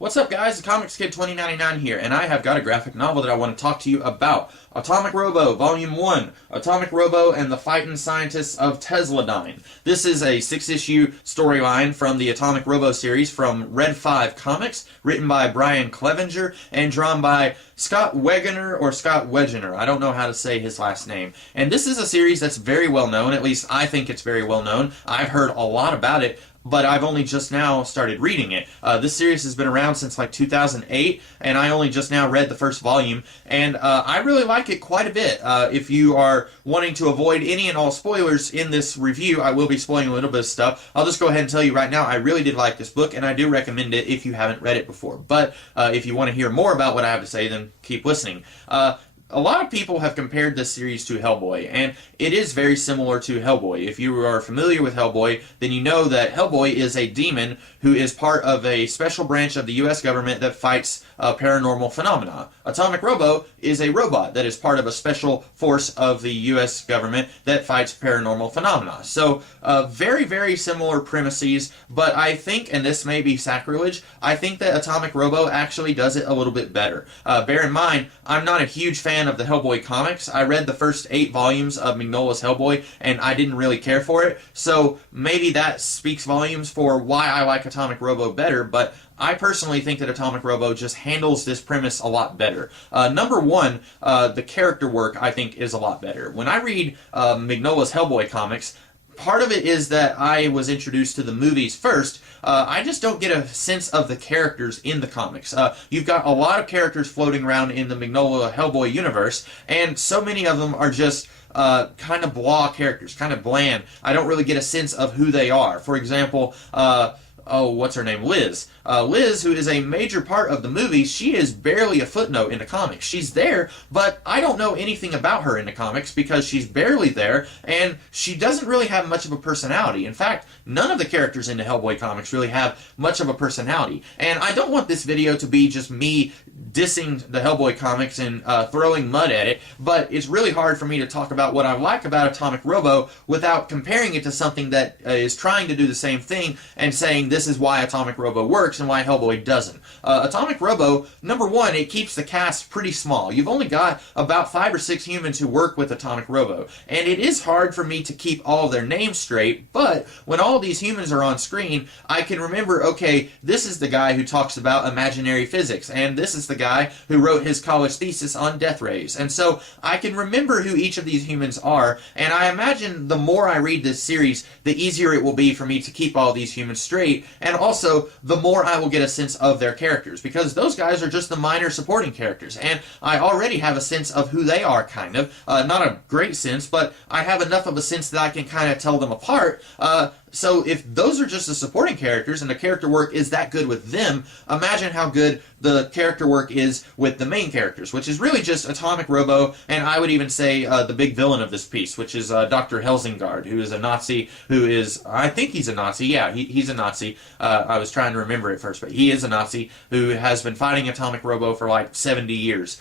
What's up, guys? The Comics Kid 2099 here, and I have got a graphic novel that I want to talk to you about. Atomic Robo, Volume 1, Atomic Robo and the Fightin Scientists of Tesladyne. This is a 6-issue storyline from the Atomic Robo series from Red 5 Comics, written by Brian Clevenger and drawn by Scott Wegener or Scott Wegener. I don't know how to say his last name. And this is a series that's very well known, at least I think it's very well known. I've heard a lot about it, but I've only just now started reading it. This series has been around since like 2008, and I only just now read the first volume, and I really like it quite a bit. If you are wanting to avoid any and all spoilers in this review, I will be spoiling a little bit of stuff. I'll just go ahead and tell you right now, I really did like this book, and I do recommend it if you haven't read it before. But if you want to hear more about what I have to say, then keep listening. A lot of people have compared this series to Hellboy, and it is very similar to Hellboy. If you are familiar with Hellboy, then you know that Hellboy is a demon who is part of a special branch of the U.S. government that fights paranormal phenomena. Atomic Robo is a robot that is part of a special force of the U.S. government that fights paranormal phenomena. So, very, very similar premises, but I think, and this may be sacrilege, I think that Atomic Robo actually does it a little bit better. Bear in mind, I'm not a huge fan of the Hellboy comics. I read the first 8 volumes of Mignola's Hellboy, and I didn't really care for it, so maybe that speaks volumes for why I like Atomic Robo better, but I personally think that Atomic Robo just handles this premise a lot better. Number one, the character work, I think, is a lot better. When I read Mignola's Hellboy comics, part of it is that I was introduced to the movies first. I just don't get a sense of the characters in the comics. You've got a lot of characters floating around in the Mignola Hellboy universe, and so many of them are just kind of blah characters, kind of bland. I don't really get a sense of who they are. For example, what's her name? Liz. Liz, who is a major part of the movie, she is barely a footnote in the comics. She's there, but I don't know anything about her in the comics because she's barely there, and she doesn't really have much of a personality. In fact, none of the characters in the Hellboy comics really have much of a personality. And I don't want this video to be just me dissing the Hellboy comics and throwing mud at it, but it's really hard for me to talk about what I like about Atomic Robo without comparing it to something that is trying to do the same thing and saying this is why Atomic Robo works and why Hellboy doesn't. Atomic Robo, number one, it keeps the cast pretty small. You've only got about 5 or 6 humans who work with Atomic Robo, and it is hard for me to keep all of their names straight, but when all these humans are on screen, I can remember, okay, this is the guy who talks about imaginary physics, and this is the guy who wrote his college thesis on death rays, and so I can remember who each of these humans are, and I imagine the more I read this series, the easier it will be for me to keep all these humans straight, and also the more I will get a sense of their characters, because those guys are just the minor supporting characters, and I already have a sense of who they are, kind of. Not a great sense, but I have enough of a sense that I can kind of tell them apart. So if those are just the supporting characters and the character work is that good with them, imagine how good the character work is with the main characters, which is really just Atomic Robo, and I would even say the big villain of this piece, which is Dr. Helsingard, who is a Nazi, who is, I think he's a Nazi, yeah, he's a Nazi. I was trying to remember it first, but he is a Nazi who has been fighting Atomic Robo for like 70 years.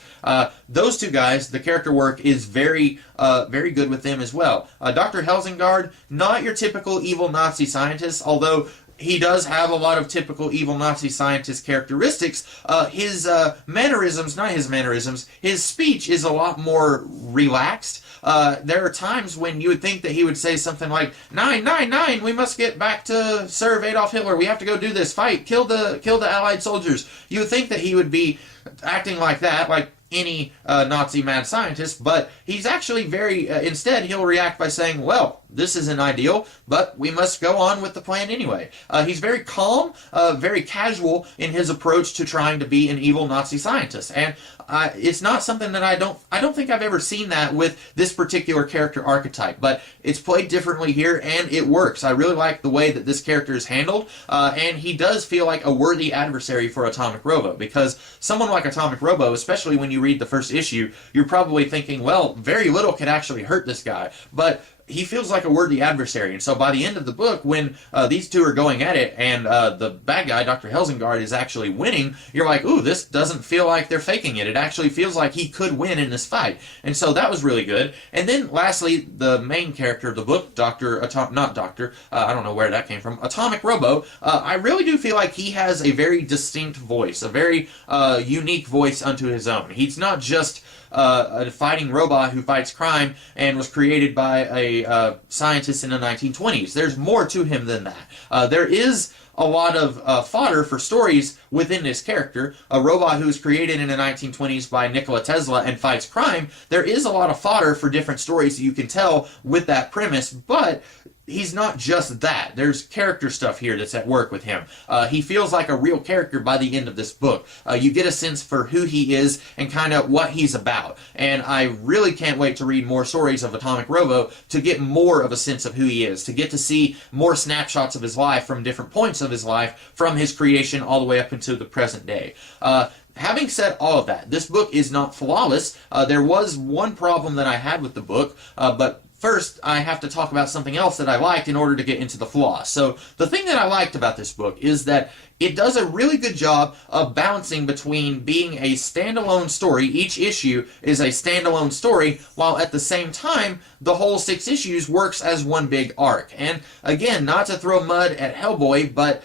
Those two guys, the character work is very good with them as well. Dr. Helsingard, not your typical evil Nazi scientist, although he does have a lot of typical evil Nazi scientist characteristics. His mannerisms, not his mannerisms, his speech is a lot more relaxed. There are times when you would think that he would say something like, 999, we must get back to serve Adolf Hitler, we have to go do this fight, kill the Allied soldiers. You would think that he would be acting like that, like any Nazi mad scientist, but he's actually very, instead he'll react by saying, well, this isn't ideal, but we must go on with the plan anyway. He's very calm, very casual in his approach to trying to be an evil Nazi scientist, and it's not something that I don't think I've ever seen that with this particular character archetype, but it's played differently here, and it works. I really like the way that this character is handled, and he does feel like a worthy adversary for Atomic Robo, because someone like Atomic Robo, especially when you read the first issue, you're probably thinking, well, very little could actually hurt this guy, but he feels like a worthy adversary. And so by the end of the book, when these two are going at it and the bad guy, Dr. Helsingard, is actually winning, you're like, ooh, this doesn't feel like they're faking it. It actually feels like he could win in this fight. And so that was really good. And then lastly, the main character of the book, I don't know where that came from, Atomic Robo, I really do feel like he has a very distinct voice, a very unique voice unto his own. He's not just a fighting robot who fights crime and was created by a scientist in the 1920s. There's more to him than that. There is a lot of fodder for stories within this character. A robot who was created in the 1920s by Nikola Tesla and fights crime. There is a lot of fodder for different stories that you can tell with that premise, but he's not just that. There's character stuff here that's at work with him. He feels like a real character by the end of this book. You get a sense for who he is and kind of what he's about. And I really can't wait to read more stories of Atomic Robo to get more of a sense of who he is, to get to see more snapshots of his life from different points of his life, from his creation all the way up into the present day. Having said all of that, this book is not flawless. There was one problem that I had with the book, but first, I have to talk about something else that I liked in order to get into the flaws. So, the thing that I liked about this book is that it does a really good job of balancing between being a standalone story. Each issue is a standalone story, while at the same time, the whole 6 issues works as one big arc. And again, not to throw mud at Hellboy, but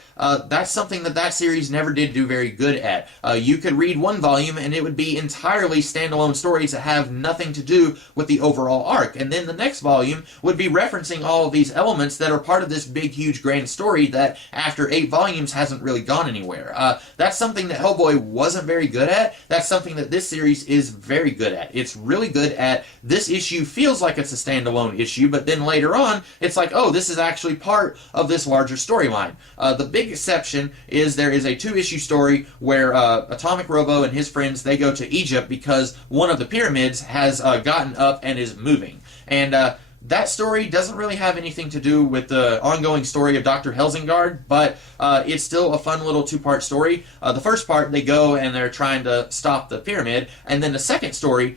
that's something that series never did do very good at. You could read one volume and it would be entirely standalone stories that have nothing to do with the overall arc. And then the next volume would be referencing all of these elements that are part of this big, huge, grand story that after 8 volumes hasn't really gone anywhere. That's something that Hellboy wasn't very good at. That's something that this series is very good at. It's really good at, this issue feels like it's a standalone issue, but then later on, it's like, oh, this is actually part of this larger storyline. The big exception is there is a 2-issue story where Atomic Robo and his friends, they go to Egypt because one of the pyramids has gotten up and is moving. And that story doesn't really have anything to do with the ongoing story of Dr. Helsingard, but it's still a fun little 2-part story. The first part, they go and they're trying to stop the pyramid, and then the second story,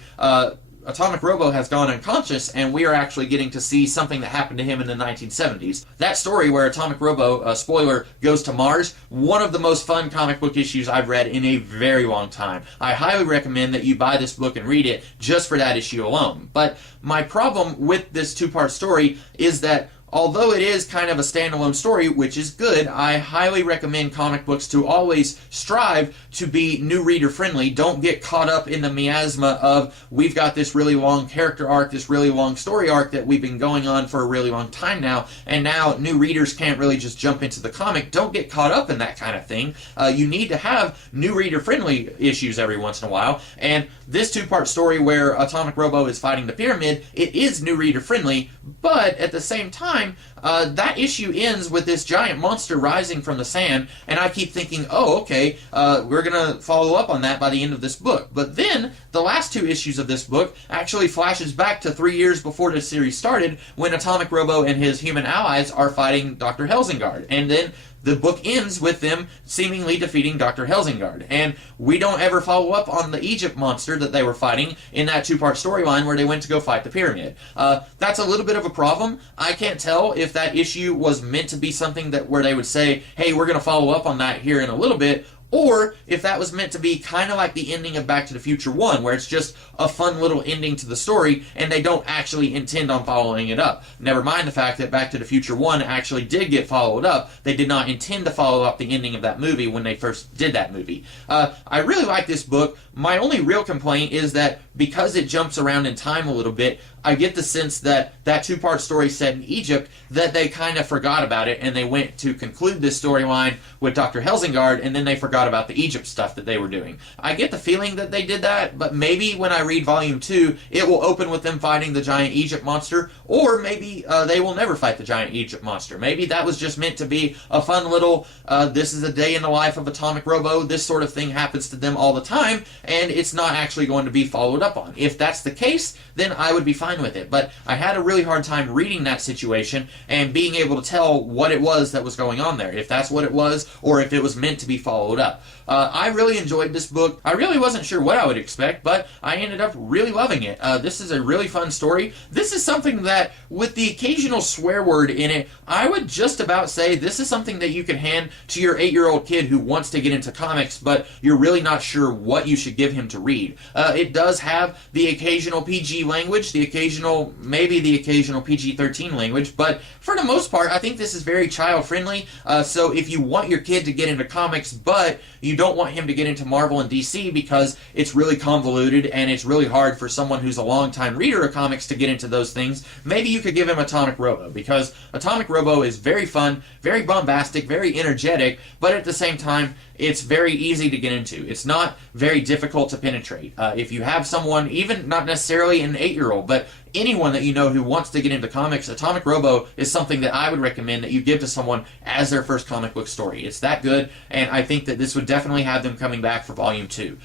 Atomic Robo has gone unconscious, and we are actually getting to see something that happened to him in the 1970s. That story where Atomic Robo, spoiler, goes to Mars, one of the most fun comic book issues I've read in a very long time. I highly recommend that you buy this book and read it just for that issue alone. But my problem with this 2-part story is that although it is kind of a standalone story, which is good, I highly recommend comic books to always strive to be new reader friendly. Don't get caught up in the miasma of, we've got this really long character arc, this really long story arc that we've been going on for a really long time now, and now new readers can't really just jump into the comic. Don't get caught up in that kind of thing. You need to have new reader friendly issues every once in a while, and this 2-part story where Atomic Robo is fighting the pyramid, it is new reader friendly, but at the same time, that issue ends with this giant monster rising from the sand, and I keep thinking, oh, okay, we're going to follow up on that by the end of this book. But then, the last 2 issues of this book actually flashes back to 3 years before the series started, when Atomic Robo and his human allies are fighting Dr. Helsingard. And then the book ends with them seemingly defeating Dr. Helsingard. And we don't ever follow up on the Egypt monster that they were fighting in that 2-part storyline where they went to go fight the pyramid. That's a little bit of a problem. I can't tell if that issue was meant to be something that where they would say, hey, we're going to follow up on that here in a little bit, or if that was meant to be kind of like the ending of Back to the Future 1, where it's just a fun little ending to the story, and they don't actually intend on following it up. Never mind the fact that Back to the Future 1 actually did get followed up. They did not intend to follow up the ending of that movie when they first did that movie. I really like this book. My only real complaint is that because it jumps around in time a little bit, I get the sense that that 2-part story set in Egypt, that they kind of forgot about it, and they went to conclude this storyline with Dr. Helsingard, and then they forgot about the Egypt stuff that they were doing. I get the feeling that they did that, but maybe when I read Volume 2, it will open with them fighting the giant Egypt monster, or maybe they will never fight the giant Egypt monster. Maybe that was just meant to be a fun little, this is a day in the life of Atomic Robo, this sort of thing happens to them all the time, and it's not actually going to be followed up on. If that's the case, then I would be fine fine with it. But I had a really hard time reading that situation and being able to tell what it was that was going on there, if that's what it was or if it was meant to be followed up. I really enjoyed this book. I really wasn't sure what I would expect, but I ended up really loving it. This is a really fun story. This is something that, with the occasional swear word in it, I would just about say this is something that you can hand to your 8-year-old kid who wants to get into comics, but you're really not sure what you should give him to read. It does have the occasional PG language, maybe the occasional PG-13 language, but for the most part, I think this is very child-friendly. So if you want your kid to get into comics, but you don't want him to get into Marvel and DC because it's really convoluted and it's really hard for someone who's a long-time reader of comics to get into those things, maybe you could give him Atomic Robo, because Atomic Robo is very fun, very bombastic, very energetic, but at the same time, it's very easy to get into. It's not very difficult to penetrate. If you have someone, even not necessarily an 8-year-old, but anyone that you know who wants to get into comics, Atomic Robo is something that I would recommend that you give to someone as their first comic book story. It's that good, and I think that this would definitely have them coming back for Volume 2.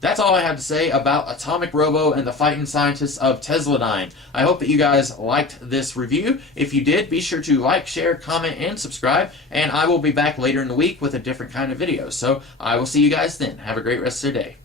That's all I have to say about Atomic Robo and the Fightin Scientists of Tesladyne. I hope that you guys liked this review. If you did, be sure to like, share, comment, and subscribe, and I will be back later in the week with a different kind of video. So I will see you guys then. Have a great rest of your day.